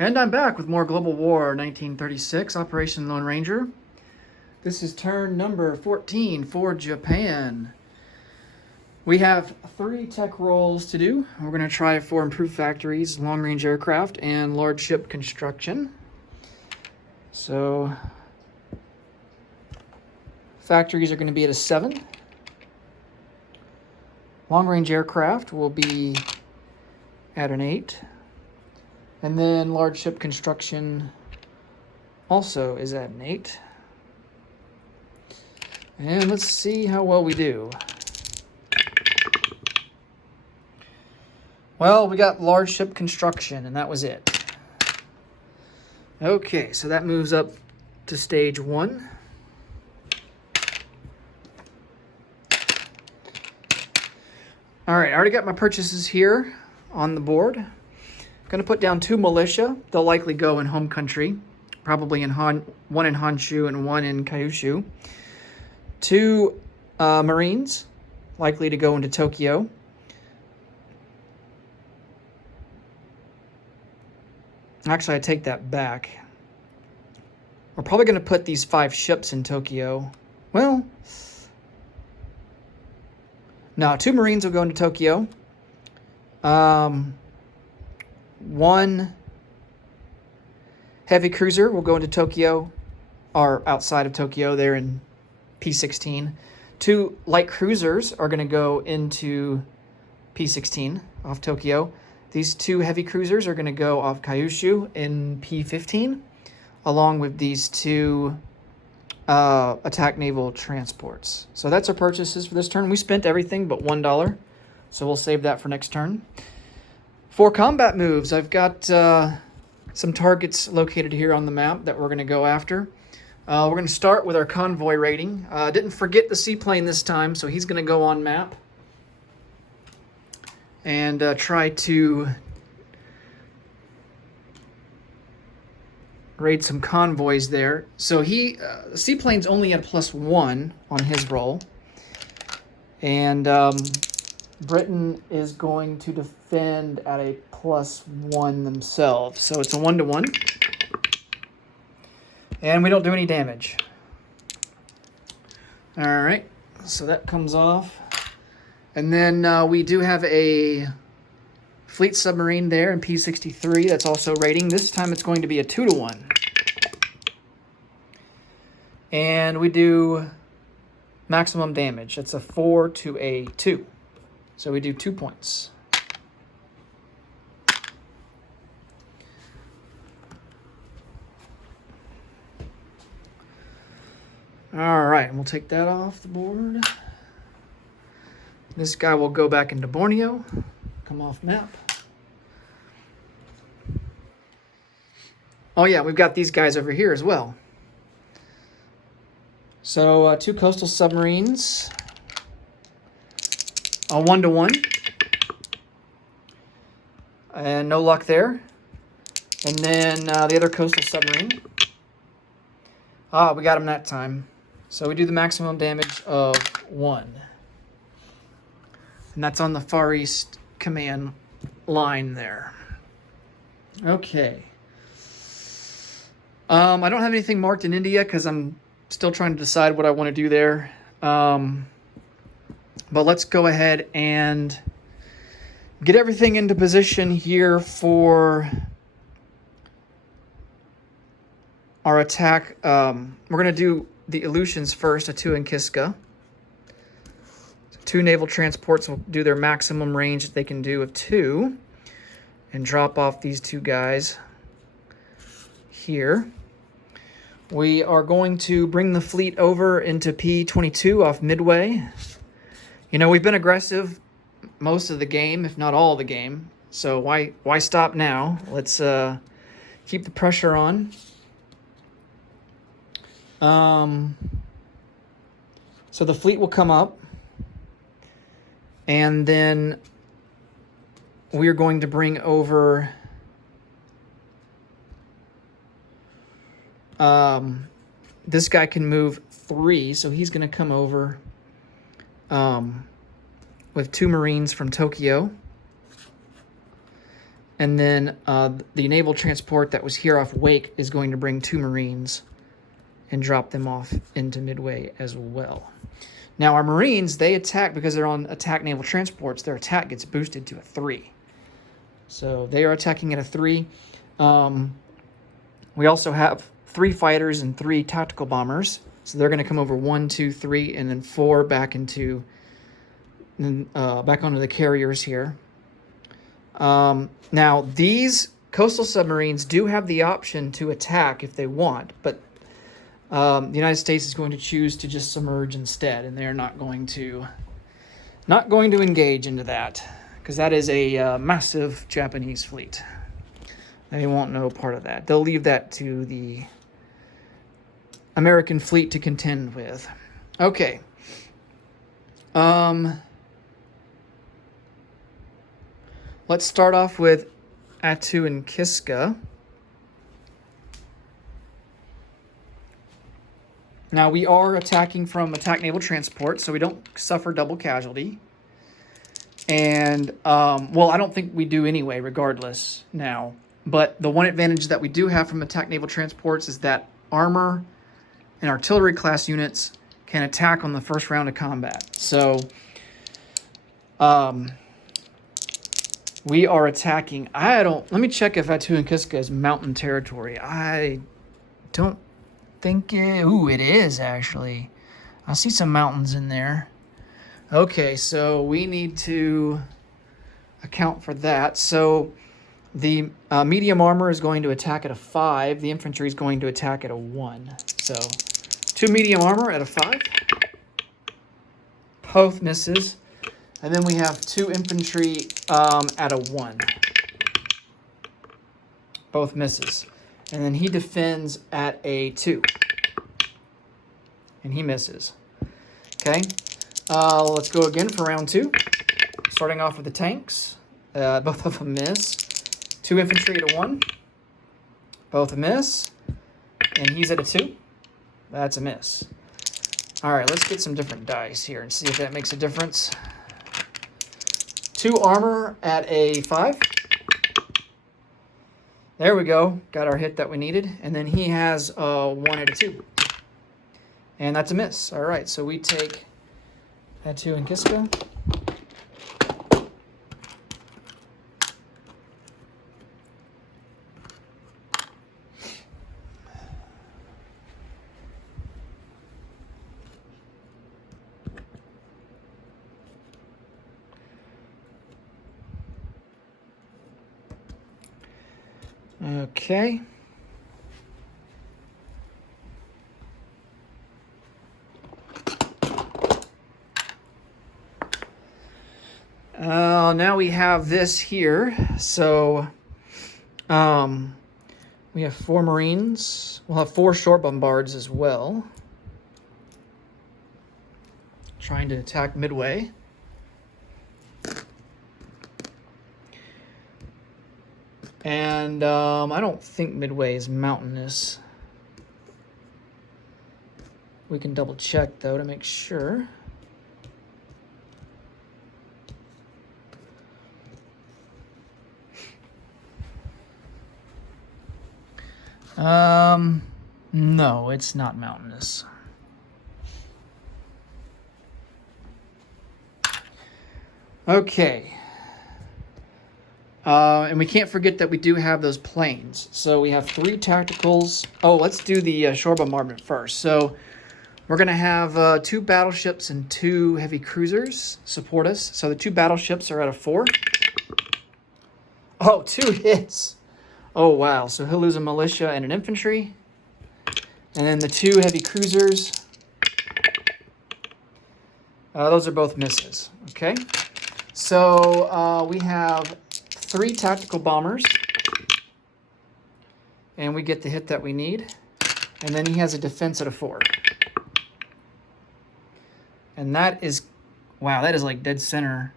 And I'm back with more Global War 1936, Operation Lone Ranger. This is turn number 14 for Japan. We have 3 tech rolls to do. We're going to try for improved factories, long-range aircraft, and large ship construction. So, factories are going to be at a 7. Long-range aircraft will be at an 8. And then large ship construction also is at an 8. And let's see how well we do. Well, we got large ship construction, and that was it. Okay, so that moves up to stage 1. All right, I already got my purchases here on the board. Going to put down 2 militia. They'll likely go in home country, probably in one in Honshu and 1 in Kyushu. 2 Marines, likely to go into Tokyo. Actually, I take that back. We're probably going to put these 5 ships in Tokyo. Well, no, 2 Marines will go into Tokyo. 1 heavy cruiser will go into Tokyo, or outside of Tokyo, they're in P-16. 2 light cruisers are going to go into P-16 off Tokyo. These 2 heavy cruisers are going to go off Kyushu in P-15, along with these 2 attack naval transports. So that's our purchases for this turn. We spent everything but $1, so we'll save that for next turn. For combat moves, I've got some targets located here on the map that we're going to go after. We're going to start with our convoy rating. Didn't forget the seaplane this time, so he's going to go on map and try to raid some convoys there. So the seaplane's only at +1 on his roll, and Britain is going to defend at a +1 themselves. So it's a 1-to-1. And we don't do any damage. Alright, so that comes off. And then we do have a fleet submarine there in P-63 that's also raiding. This time it's going to be a 2-to-1. And we do maximum damage. It's a 4 to a 2. So we do 2 points. All right, we'll take that off the board. This guy will go back into Borneo, come off map. Oh yeah, we've got these guys over here as well. So 2 coastal submarines. A 1-to-1. And no luck there. And then the other coastal submarine. Ah, we got him that time. So we do the maximum damage of 1. And that's on the Far East command line there. Okay. I don't have anything marked in India because I'm still trying to decide what I want to do there. But let's go ahead and get everything into position here for our attack. We're going to do the Aleutians first, a 2 in Kiska. So 2 naval transports will do their maximum range that they can do of 2 and drop off these 2 guys here. We are going to bring the fleet over into P-22 off Midway. You know, we've been aggressive most of the game, if not all of the game. So why stop now? Let's keep the pressure on. So the fleet will come up, and then we are going to bring over this guy can move 3, so he's going to come over with 2 Marines from Tokyo. And then the naval transport that was here off Wake is going to bring 2 Marines and drop them off into Midway as well. Now, our Marines, they attack because they're on attack naval transports. Their attack gets boosted to a 3. So they are attacking at a 3. We also have 3 fighters and 3 tactical bombers. So they're going to come over 1, 2, 3, and then 4 back into back onto the carriers here. Now, these coastal submarines do have the option to attack if they want, but the United States is going to choose to just submerge instead, and they're not going to engage into that, because that is a massive Japanese fleet. They want no part of that. They'll leave that to the American fleet to contend with. Okay. Let's start off with Attu and Kiska. Now, we are attacking from attack naval transport, so we don't suffer double casualty. And, well, I don't think we do anyway, regardless now. But the one advantage that we do have from attack naval transports is that armor and artillery class units can attack on the first round of combat. So, we are attacking. Let me check if Attu and Kiska is mountain territory. I don't think it is, actually. I see some mountains in there. Okay, so we need to account for that. So the medium armor is going to attack at a 5. The infantry is going to attack at a 1. So 2 medium armor at a 5. Both misses. And then we have 2 infantry at a 1. Both misses. And then he defends at a 2. And he misses. Okay. Let's go again for round 2. Starting off with the tanks. Both of them miss. 2 infantry at a 1. Both miss. And he's at a 2. That's a miss. All right, let's get some different dice here and see if that makes a difference. 2 armor at a 5. There we go. Got our hit that we needed. And then he has 1 at a 2. And that's a miss. All right, so we take Attu and Kiska. Okay. Now we have this here. So we have 4 Marines. We'll have 4 short bombards as well. Trying to attack Midway. And I don't think Midway is mountainous. We can double check, though, to make sure. No, it's not mountainous. Okay. And we can't forget that we do have those planes. So we have 3 tacticals. Oh, let's do the shore bombardment first. So we're going to have 2 battleships and 2 heavy cruisers support us. So the 2 battleships are at a 4. Oh, 2 hits. Oh, wow. So he'll lose a militia and an infantry. And then the 2 heavy cruisers. Those are both misses. Okay. So we have 3 tactical bombers. And we get the hit that we need. And then he has a defense at a 4. And that is, wow, that is like dead center.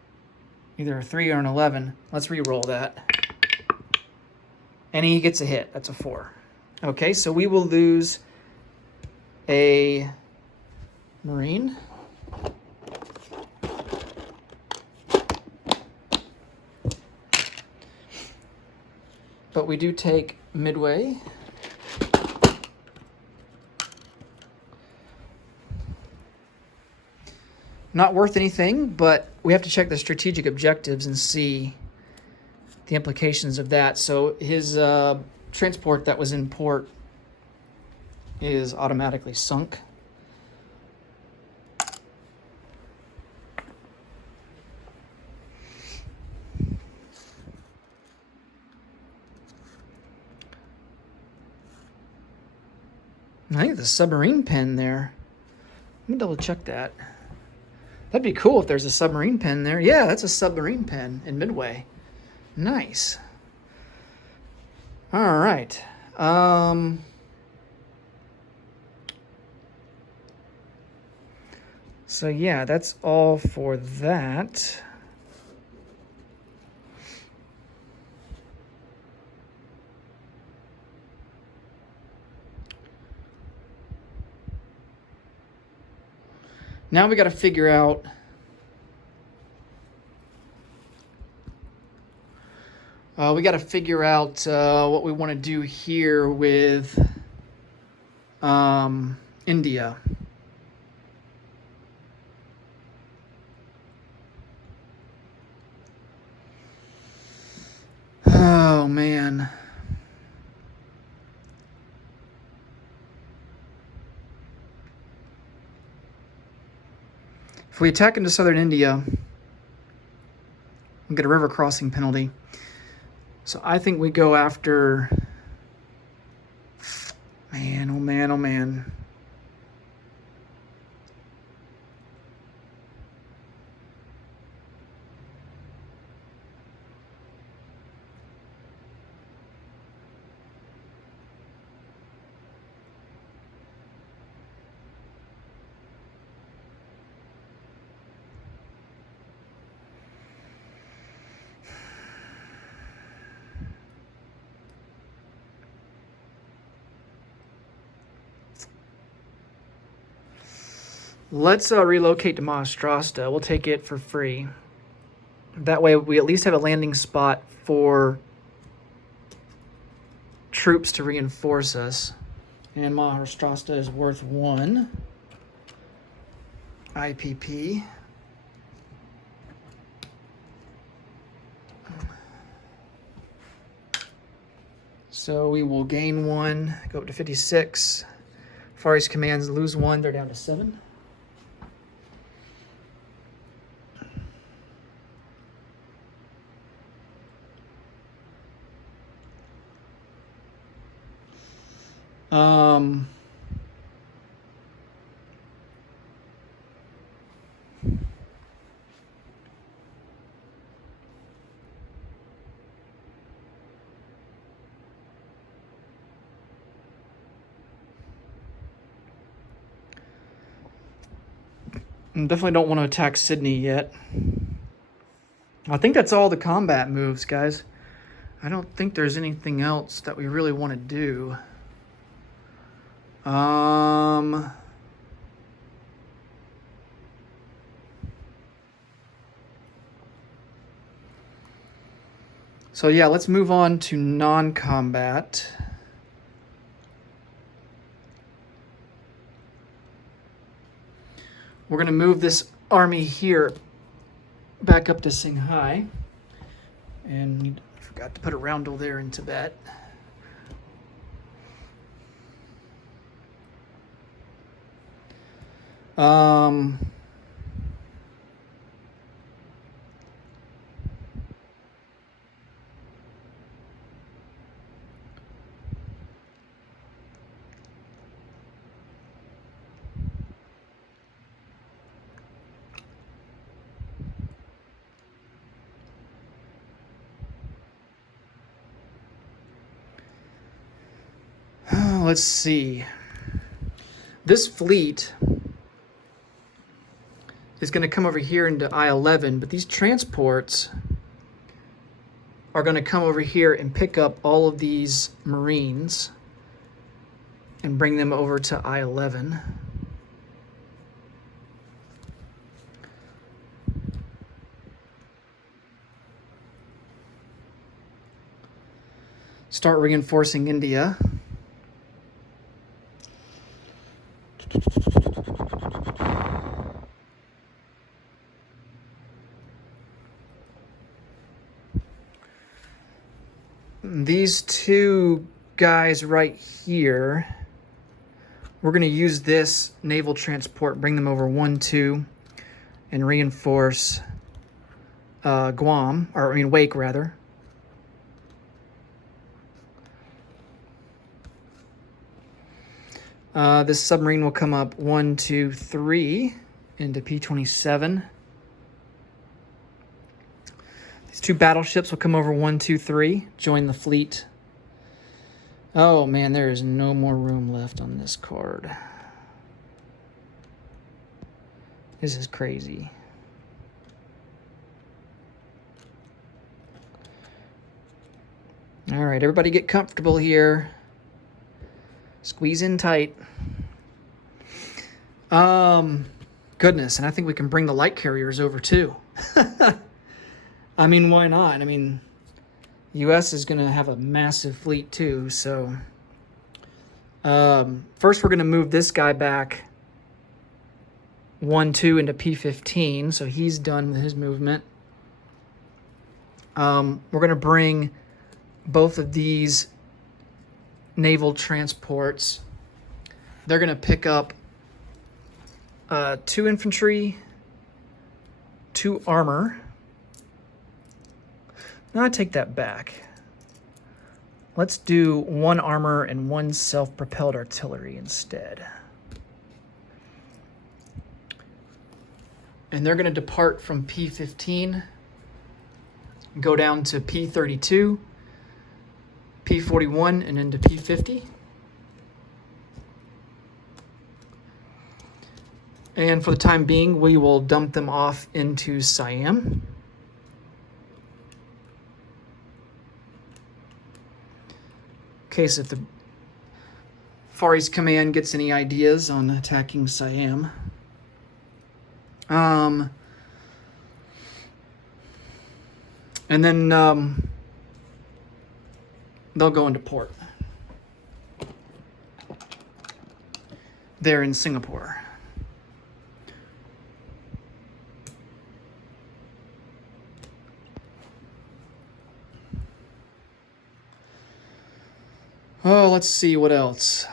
Either a 3 or an 11. Let's re-roll that. And he gets a hit. That's a 4. Okay, so we will lose a Marine. but we do take Midway. Not worth anything, but we have to check the strategic objectives and see the implications of that. So his transport that was in port is automatically sunk. I think the submarine pen there. Let me double check that. That'd be cool if there's a submarine pen there. Yeah, that's a submarine pen in Midway. Nice. All right. So yeah, that's all for that. Now we got to figure out what we want to do here with India. Oh man. If we attack into southern India, we'll get a river crossing penalty. So I think we go after... Man, oh man, oh man. Let's relocate to Maharashtra. We'll take it for free. That way we at least have a landing spot for troops to reinforce us. And Maharashtra is worth 1 IPP. So we will gain 1, go up to 56. Far East commands lose 1, they're down to 7. Definitely don't want to attack Sydney yet. I think that's all the combat moves, guys. I don't think there's anything else that we really want to do. So yeah, let's move on to non-combat. We're going to move this army here back up to Shanghai. And I forgot to put a roundel there in Tibet. Let's see. This fleet is going to come over here into I-11, but these transports are going to come over here and pick up all of these Marines and bring them over to I-11. start reinforcing India. These two guys right here, we're going to use this naval transport, bring them over 1-2, and reinforce Wake rather. This submarine will come up 1, 2, 3 into P-27. These two battleships will come over 1, 2, 3, join the fleet. Oh man, there is no more room left on this card. This is crazy. All right, everybody get comfortable here. Squeeze in tight. Goodness, and I think we can bring the light carriers over too. I mean, why not? I mean, U.S. is going to have a massive fleet too, so first we're going to move this guy back 1, 2 into P-15, so he's done with his movement. We're going to bring both of these naval transports. They're going to pick up 2 infantry, 2 armor. No, I take that back. Let's do 1 armor and 1 self-propelled artillery instead. And they're going to depart from P-15, go down to P-32, P-41, and into P-50. And for the time being, we will dump them off into Siam. In case if the Far East Command gets any ideas on attacking Siam. And then they'll go into port. They're in Singapore. Oh, let's see what else.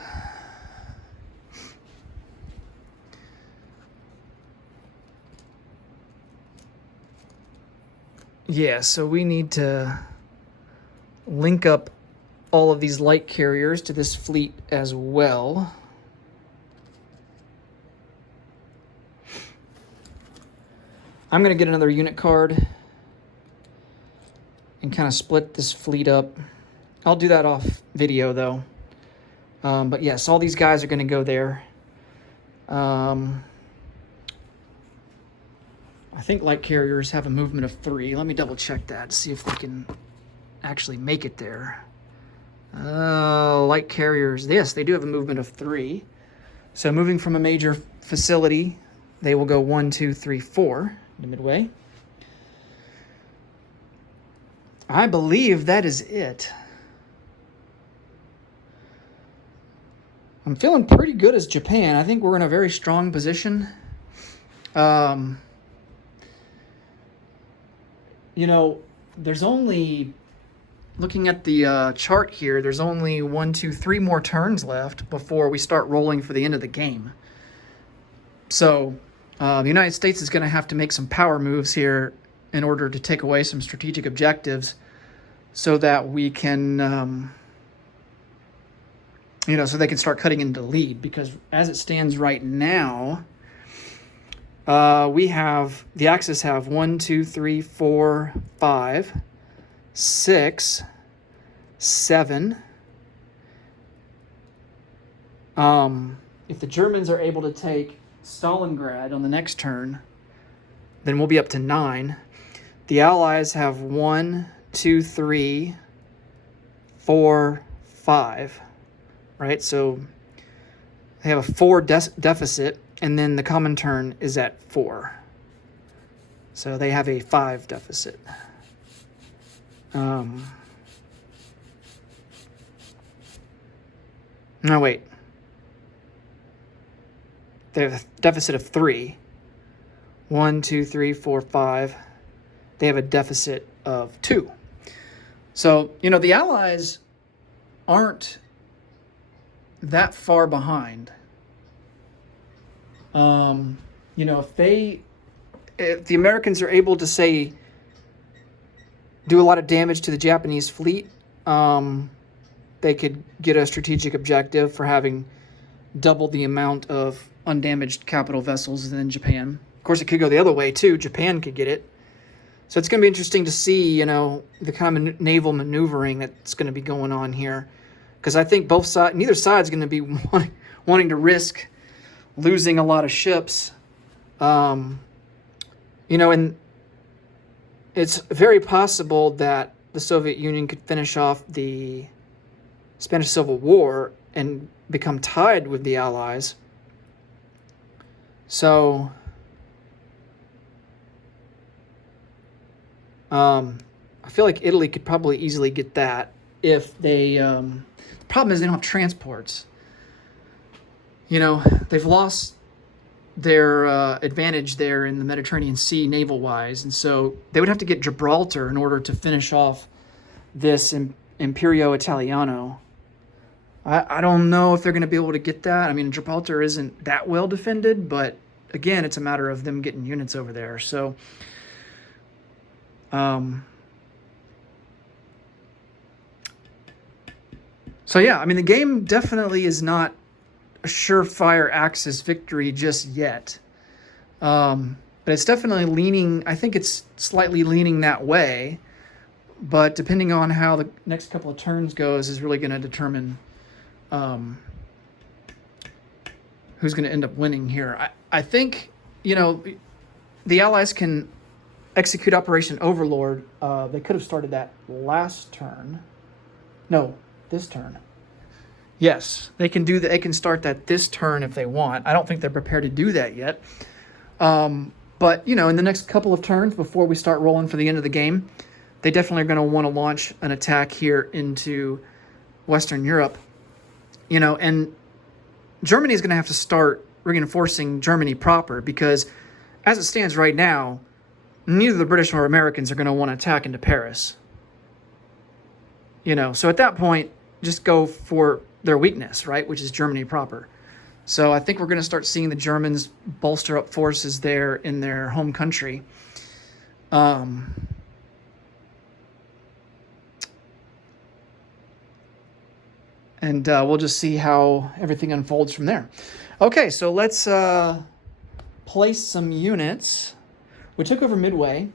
Yeah, so we need to link up all of these light carriers to this fleet as well. I'm going to get another unit card and kind of split this fleet up. I'll do that off video though. But yes, all these guys are going to go there. I think light carriers have a movement of 3. Let me double check that, see if they can actually make it there. Light carriers, yes, they do have a movement of 3. So moving from a major facility, they will go 1, 2, 3, 4 to Midway. I believe that is it. I'm feeling pretty good as Japan. I think we're in a very strong position. You know, there's only, looking at the chart here, there's only 1, 2, 3 more turns left before we start rolling for the end of the game. So the United States is going to have to make some power moves here in order to take away some strategic objectives so that we can, so they can start cutting into the lead. Because as it stands right now, we have, the Axis have 1, 2, 3, 4, 5, 6, 7. If the Germans are able to take Stalingrad on the next turn, then we'll be up to 9. The Allies have 1, 2, 3, 4, 5. Right, so they have a 4 deficit, and then the Comintern is at 4. So they have a 5 deficit. No, wait. They have a deficit of 3. 1, 2, 3, 4, 5. They have a deficit of 2. So, the Allies aren't that far behind. If the Americans are able to, say, do a lot of damage to the Japanese fleet, they could get a strategic objective for having double the amount of undamaged capital vessels than Japan. Of course, it could go the other way, too. Japan could get it. So it's going to be interesting to see, the kind of naval maneuvering that's going to be going on here. Because I think neither side is going to be wanting to risk losing a lot of ships. And it's very possible that the Soviet Union could finish off the Spanish Civil War and become tied with the Allies. So, I feel like Italy could probably easily get that if they... the problem is they don't have transports. They've lost their advantage there in the Mediterranean Sea naval-wise, and so they would have to get Gibraltar in order to finish off this Imperio Italiano. I don't know if they're going to be able to get that. I mean, Gibraltar isn't that well defended, but again, it's a matter of them getting units over there. So, yeah, I mean, the game definitely is not a surefire Axis victory just yet. But it's definitely leaning, I think it's slightly leaning that way. But depending on how the next couple of turns goes is really going to determine who's going to end up winning here. I think, the Allies can execute Operation Overlord. They could have started that last turn. No, this turn. Yes, they can do that. They can start that this turn if they want. I don't think they're prepared to do that yet. But, in the next couple of turns before we start rolling for the end of the game, they definitely are going to want to launch an attack here into Western Europe. And Germany is going to have to start reinforcing Germany proper because as it stands right now, neither the British nor Americans are going to want to attack into Paris. So at that point, just go for their weakness, right, which is Germany proper. So I think we're going to start seeing the Germans bolster up forces there in their home country. And we'll just see how everything unfolds from there. Okay, so let's place some units. We took over Midway.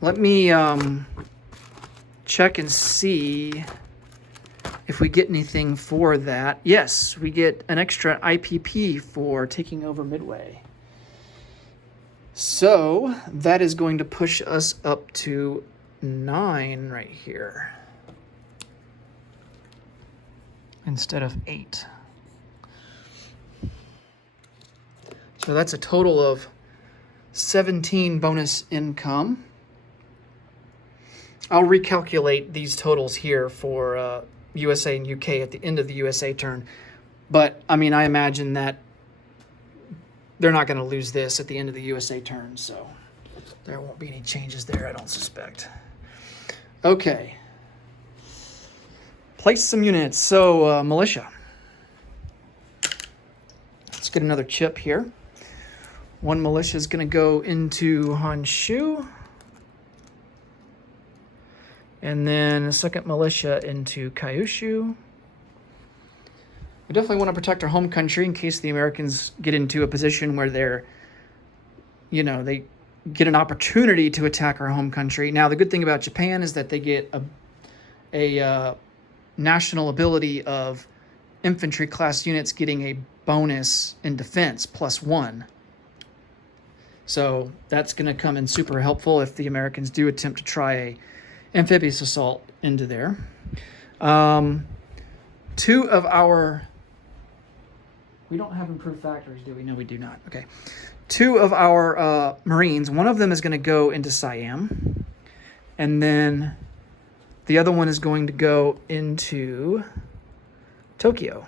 Let me check and see if we get anything for that. Yes, we get an extra IPP for taking over Midway. So that is going to push us up to 9 right here, instead of 8. So that's a total of 17 bonus income. I'll recalculate these totals here for USA and UK at the end of the USA turn. But, I mean, I imagine that they're not going to lose this at the end of the USA turn, so there won't be any changes there, I don't suspect. Okay. Place some units. So, militia. Let's get another chip here. One militia is going to go into Honshu. And then a second militia into Kyushu. We definitely want to protect our home country in case the Americans get into a position where they're, they get an opportunity to attack our home country. Now, the good thing about Japan is that they get a national ability of infantry class units getting a bonus in defense +1. So that's going to come in super helpful if the Americans do attempt to try a amphibious assault into there. 2 of our... We don't have improved factories, do we? No, we do not. Okay. 2 of our Marines, one of them is going to go into Siam. And then the other one is going to go into Tokyo.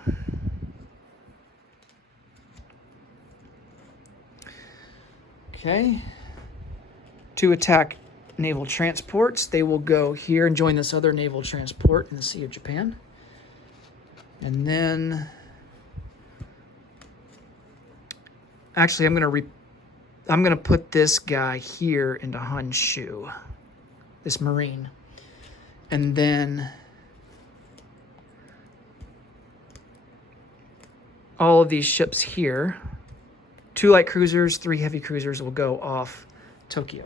Okay. 2 attack naval transports. They will go here and join this other naval transport in the Sea of Japan. And then, actually, I'm gonna put this guy here into Honshu, this Marine, and then all of these ships here, 2 light cruisers, 3 heavy cruisers will go off Tokyo.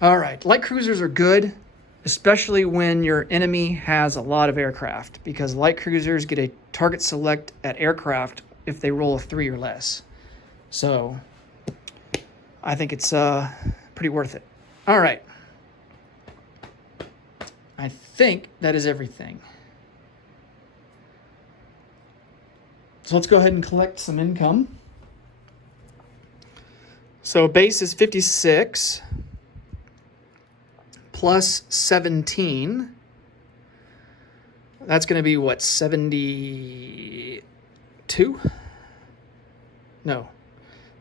All right, light cruisers are good, especially when your enemy has a lot of aircraft, because light cruisers get a target select at aircraft if they roll a 3 or less. So I think it's pretty worth it. All right. I think that is everything. So let's go ahead and collect some income. So base is 56 plus 17. That's going to be what, 72? No,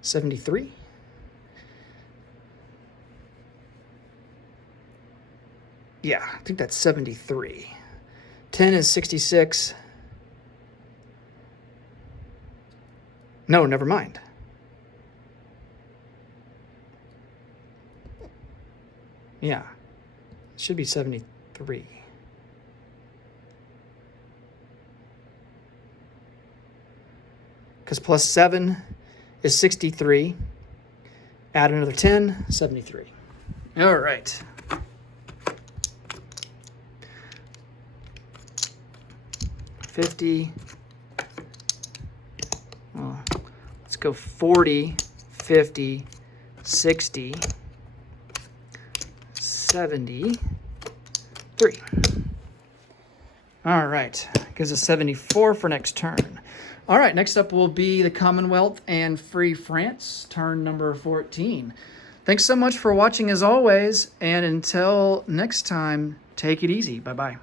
73? Yeah, I think that's 73. 10 is 66. No, never mind. Yeah, it should be 73. Because plus 7 is 63. Add another 10, 73. All right. Well, let's go 40, 50, 60, 73. All right, gives us 74 for next turn. All right, next up will be the Commonwealth and Free France, turn number 14. Thanks so much for watching as always, and until next time, take it easy. Bye-bye.